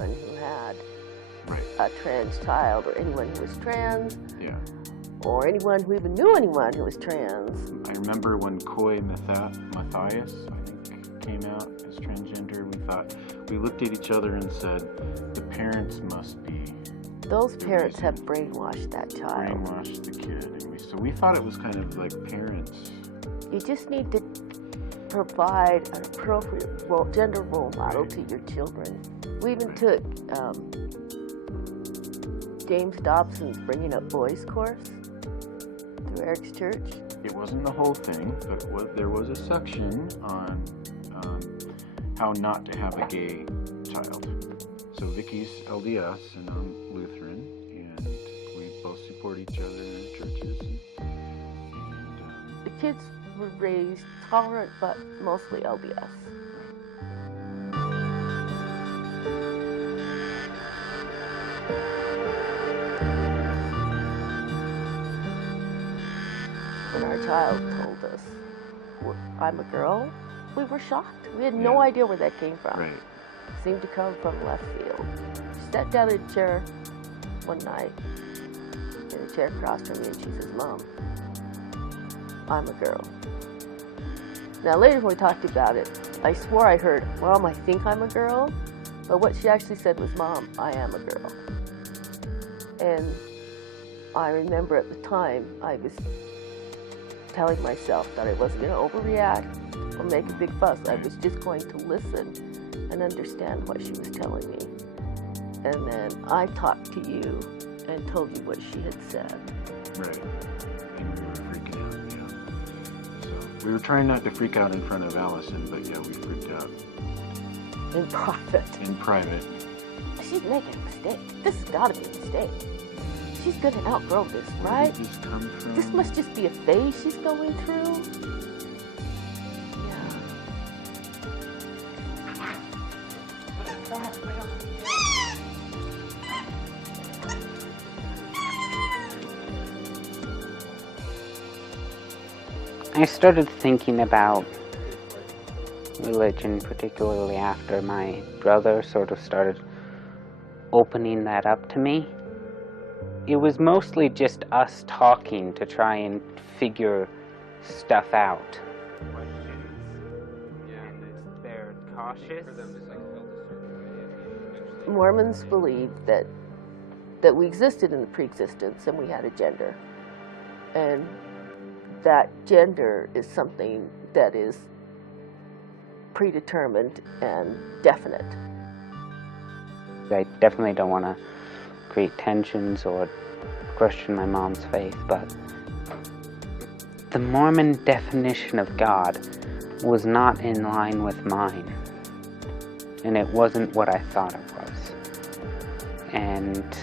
anyone who had Right. a trans child, or anyone who was trans, Yeah. or anyone who even knew anyone who was trans. I remember when Coy Matthias, I think, came out as transgender. We looked at each other and said, the parents must be. Those parents have brainwashed that child. Brainwashed the kid. And so we thought it was kind of like parents. You just need to provide an appropriate gender role model to your children. We even took James Dobson's Bringing Up Boys course through Eric's church. It wasn't the whole thing, but there was a section on how not to have a gay child. So Vicky's LDS and I'm Lutheran, and we both support each other in our churches. The kids were raised tolerant, but mostly LDS. When our child told us, I'm a girl, we were shocked. We had no idea where that came from. Right. It seemed to come from left field. She sat down in a chair one night, in a chair across from me, and she says, Mom, I'm a girl. Now later when we talked about it, I swore I heard, Mom, I think I'm a girl. But what she actually said was, Mom, I am a girl. And I remember at the time, I was telling myself that I wasn't going to overreact or make a big fuss. I was just going to listen and understand what she was telling me. And then I talked to you and told you what she had said. Right. And we were freaking out, yeah. So we were trying not to freak out in front of Alison, but yeah, we freaked out. In private. In private. She's making a mistake. This has got to be a mistake. She's going to outgrow this, right? Where did this come from? This must just be a phase she's going through. Yeah. I started thinking about religion, particularly after my brother sort of started opening that up to me. It was mostly just us talking to try and figure stuff out. And they're cautious. Mormons believe that we existed in the pre-existence and we had a gender. And that gender is something that is predetermined and definite. I definitely don't want to create tensions or question my mom's faith, but the Mormon definition of God was not in line with mine, and it wasn't what I thought it was. And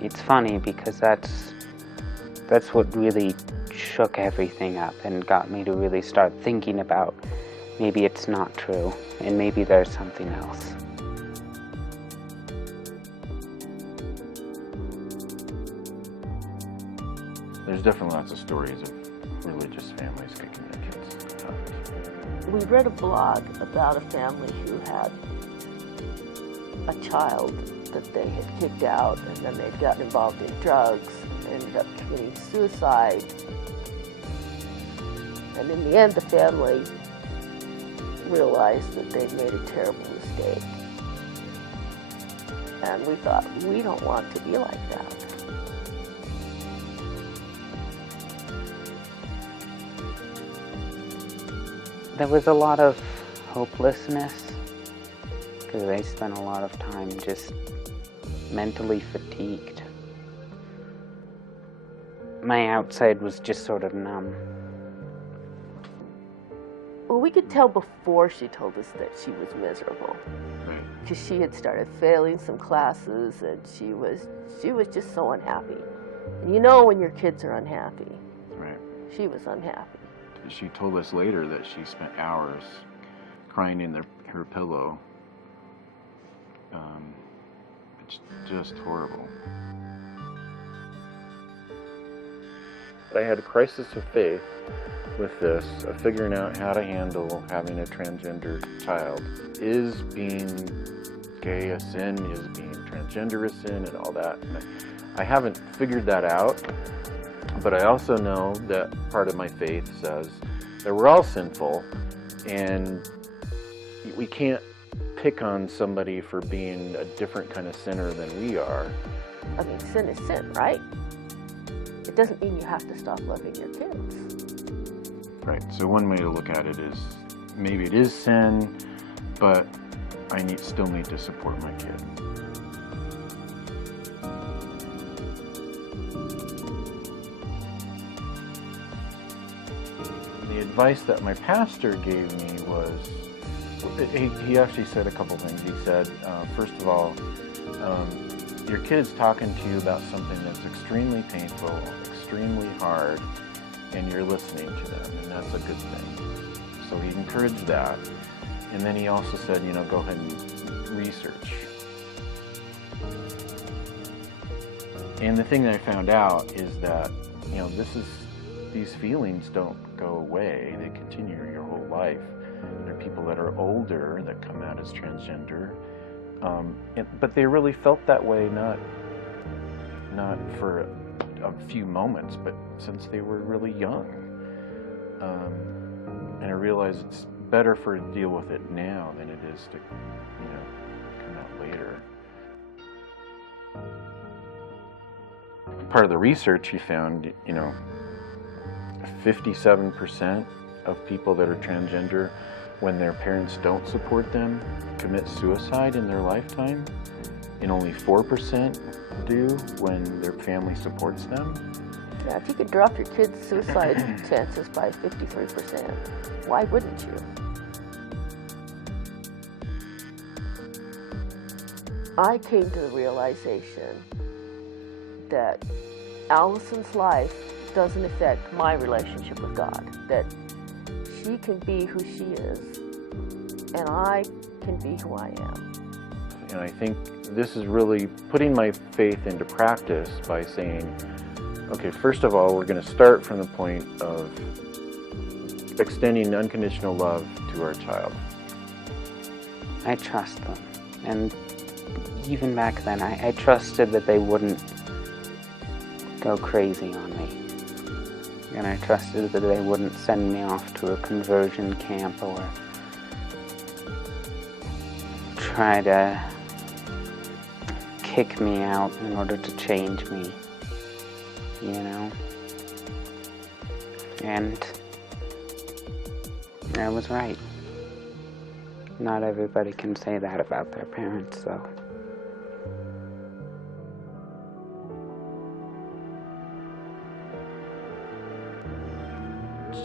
it's funny because that's what really shook everything up and got me to really start thinking about maybe it's not true and maybe there's something else. There's definitely lots of stories of religious families kicking their kids out. We read a blog about a family who had a child that they had kicked out, and then they'd gotten involved in drugs and ended up committing suicide. And in the end, the family realized that they'd made a terrible mistake. And we thought, we don't want to be like that. There was a lot of hopelessness because I spent a lot of time just mentally fatigued. My outside was just sort of numb. Well, we could tell before she told us that she was miserable. Right. Because she had started failing some classes and she was just so unhappy. And you know when your kids are unhappy. Right. She was unhappy. She told us later that she spent hours crying in her pillow. It's just horrible. I had a crisis of faith with this, of figuring out how to handle having a transgender child. Is being gay a sin? Is being transgender a sin and all that? And I haven't figured that out, but I also know that part of my faith says that we're all sinful, and we can't pick on somebody for being a different kind of sinner than we are. I mean, sin is sin, right? It doesn't mean you have to stop loving your kids. Right, so one way to look at it is, maybe it is sin, but I still need to support my kid. The advice that my pastor gave me was, he actually said a couple things. He said, first of all, your kid's talking to you about something that's extremely painful, extremely hard, and you're listening to them, and that's a good thing. So he encouraged that. And then he also said, go ahead and research. And the thing that I found out is that, these feelings don't go away. They continue your whole life. There are people that are older that come out as transgender, but they really felt that way not for a few moments, but since they were really young. And I realize it's better to deal with it now than it is to, come out later. Part of the research he found, 57% of people that are transgender, when their parents don't support them, commit suicide in their lifetime, and only 4% do when their family supports them. Yeah, if you could drop your kids' suicide chances by 53%, why wouldn't you? I came to the realization that Alison's life doesn't affect my relationship with God, that she can be who she is, and I can be who I am. And I think this is really putting my faith into practice by saying, okay, first of all, we're going to start from the point of extending unconditional love to our child. I trust them. And even back then, I trusted that they wouldn't go crazy on me. And I trusted that they wouldn't send me off to a conversion camp or try to kick me out in order to change me, And I was right. Not everybody can say that about their parents, though.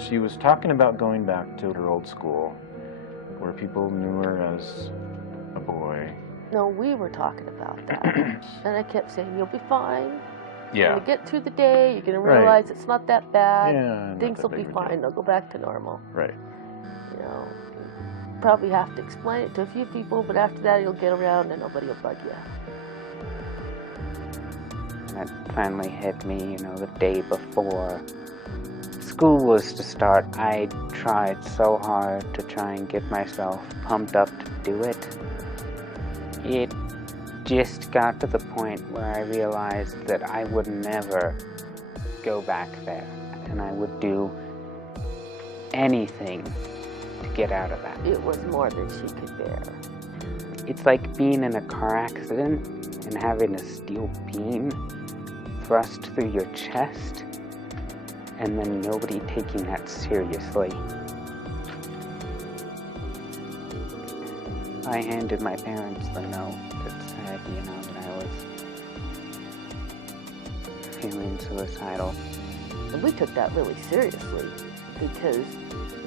She was talking about going back to her old school, where people knew her as a boy. No, we were talking about that. And I kept saying, you'll be fine. Yeah. When you get through the day, you're going to realize it's not that bad. Yeah, things will be fine. They'll go back to normal. Right. Probably have to explain it to a few people, but after that, you'll get around and nobody will bug you. And it finally hit me, the day before school was to start. I tried so hard to try and get myself pumped up to do it. It just got to the point where I realized that I would never go back there, and I would do anything to get out of that. It was more than she could bear. It's like being in a car accident and having a steel beam thrust through your chest, and then nobody taking that seriously. I handed my parents the note that said, that I was feeling suicidal. And we took that really seriously, because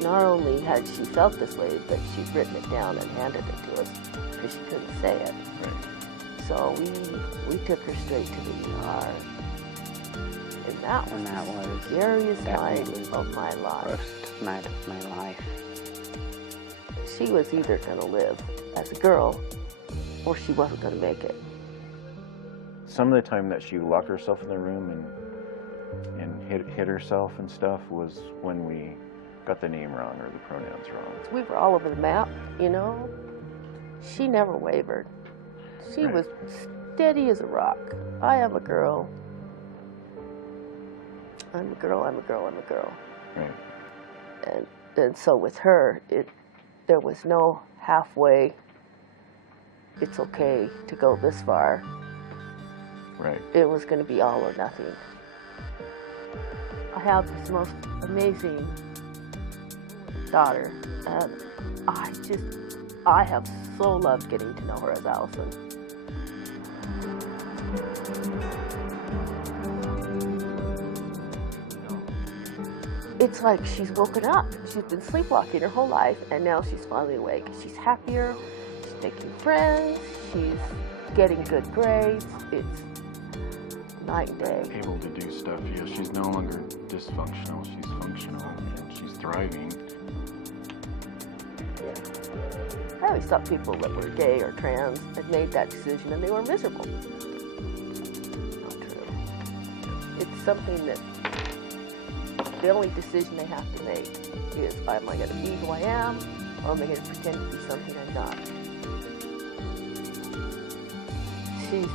not only had she felt this way, but she'd written it down and handed it to us, because she couldn't say it. Right. So we took her straight to the ER. And that was the scariest night of my life. First night of my life. She was either going to live as a girl, or she wasn't going to make it. Some of the time that she locked herself in the room and hit herself and stuff was when we got the name wrong or the pronouns wrong. We were all over the map, She never wavered. She Right. was steady as a rock. I am a girl. I'm a girl, I'm a girl, I'm a girl. Right. And so with her, there was no halfway, it's okay to go this far. Right. It was going to be all or nothing. I have this most amazing daughter, and I have so loved getting to know her as Alison. It's like she's woken up. She's been sleepwalking her whole life, and now she's finally awake. She's happier, she's making friends, she's getting good grades. It's night and day. Able to do stuff. Yeah, she's no longer dysfunctional. She's functional and she's thriving. Yeah. I always thought people that were gay or trans had made that decision and they were miserable. Not true. It's something that the only decision they have to make is, am I going to be who I am, or am I going to pretend to be something I'm not? She's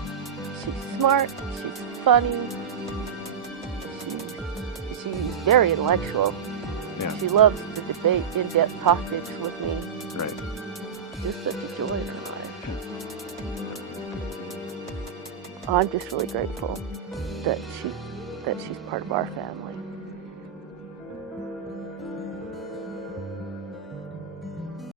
smart, she's funny, she's very intellectual. Yeah. She loves to debate in-depth topics with me. Right. Just such a joy in her life. I'm just really grateful that she's part of our family.